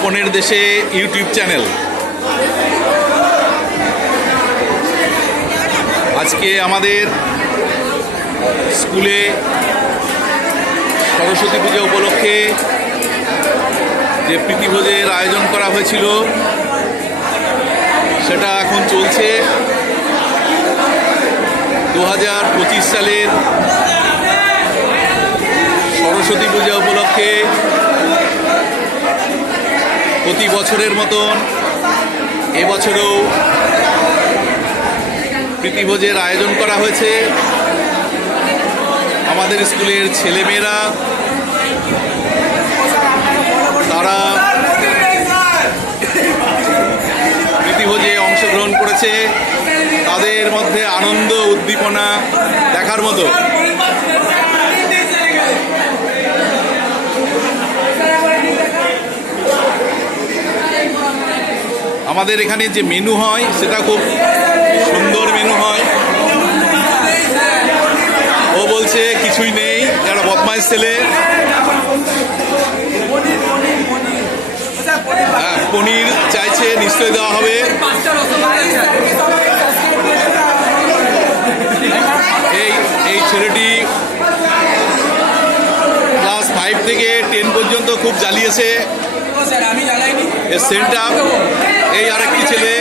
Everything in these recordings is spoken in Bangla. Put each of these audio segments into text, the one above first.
স্বপনের দেশে ইউটিউব চ্যানেল। আজকে আমাদের স্কুলে সরস্বতী পুজো উপলক্ষে যে প্রীতিভোজের আয়োজন করা হয়েছিল, সেটা এখন চলছে। দু হাজার পঁচিশ সালের সরস্বতী পূজা উপলক্ষে প্রতি বছরের মতন, এবছরেও প্রীতিভোজের আয়োজন করা হয়েছে। আমাদের স্কুলের ছেলেমেয়েরা, তারা প্রীতিভোজে অংশগ্রহণ করেছে। তাদের মধ্যে আনন্দ, উদ্দীপনা দেখার মতো। আমাদের এখানে যে মেনু হয় সেটা খুব সুন্দর মেনু হয়। ও বলছে কিছুই নেই একটা বদমাইশ ছেলে। হ্যাঁ, পনির চাইছে নিশ্চয়ই দেওয়া হবে। এই এই ছেলেটি ক্লাস ফাইভ থেকে টেন পর্যন্ত খুব জ্বালিয়েছে। এর সেন্ট এই আরেকটি ছেলে।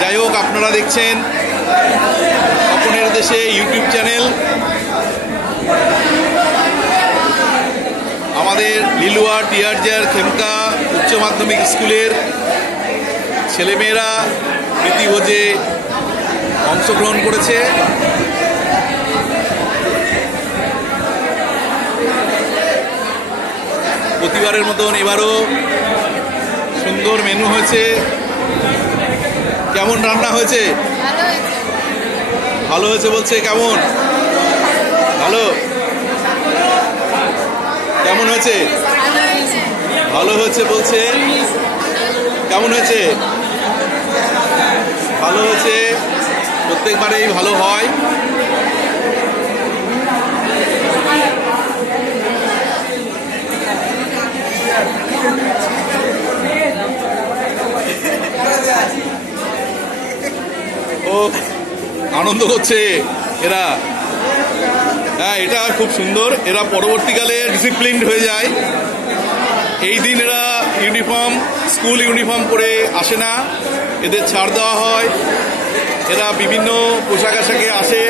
যাই হোক, আপনারা দেখছেন স্বপনের দেশে ইউটিউব চ্যানেল। আমাদের লিলুয়া, টিয়ারজার, খেমকা উচ্চ মাধ্যমিক স্কুলের ছেলেমেয়েরা প্রীতিভোজে অংশগ্রহণ করেছে। প্রতিবারের মতন এবারও সুন্দর মেনু হয়েছে। কেমন রান্না হয়েছে? ভালো হয়েছে বলছে, কেমন? ভালো? কেমন হয়েছে? ভালো হয়েছে বলছে। কেমন হয়েছে? ভালো হয়েছে। প্রত্যেকবারেই ভালো হয়। আনন্দ করছে এরা। হ্যাঁ এটা খুব সুন্দর। এরা পরবর্তীকালে ডিসিপ্লিনড হয়ে যায়। এই দিন এরা ইউনিফর্ম স্কুল ইউনিফর্ম পরে আসে না। এদের ছাড় দেওয়া হয়। এরা বিভিন্ন পোশাক আশাকে আসে।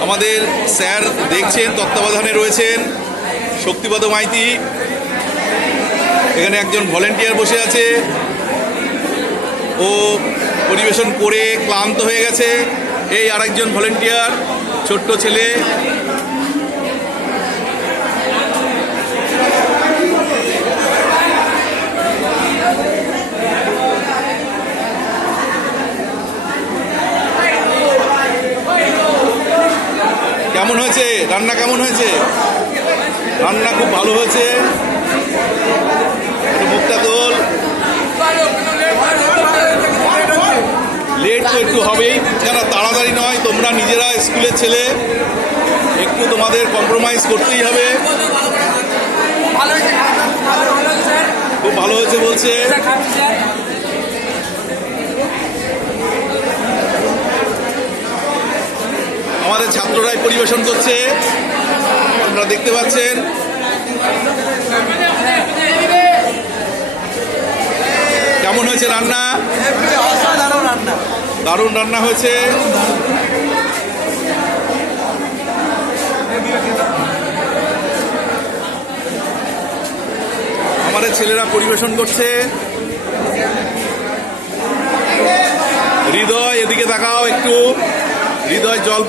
আমাদের স্যার দেখছেন, তত্ত্বাবধানে রয়েছেন। শক্তিপদ মাইতি এখানে একজন ভলেন্টিয়ার বসে আছে। ও পরিবেশন করে ক্লান্ত হয়ে গেছে। এই আরেকজন ভলেন্টিয়ার, ছোট্ট ছেলে। কেমন হয়েছে? রান্না কেমন হয়েছে? রান্না খুব ভালো হয়েছে। স্কুলের ছেলে একটু তোমাদের কম্প্রোমাইজ করতেই হবে। খুব ভালো হয়েছে বলছে। আমাদের ছাত্ররাই পরিবেশন করছে। আপনারা দেখতে পাচ্ছেন। কেমন হয়েছে রান্না। দারুণ রান্না হয়েছে। আমাদের ছেলেরা পরিবেশন করছে। হৃদয় এদিকে দেখাও একটু। হৃদয় জল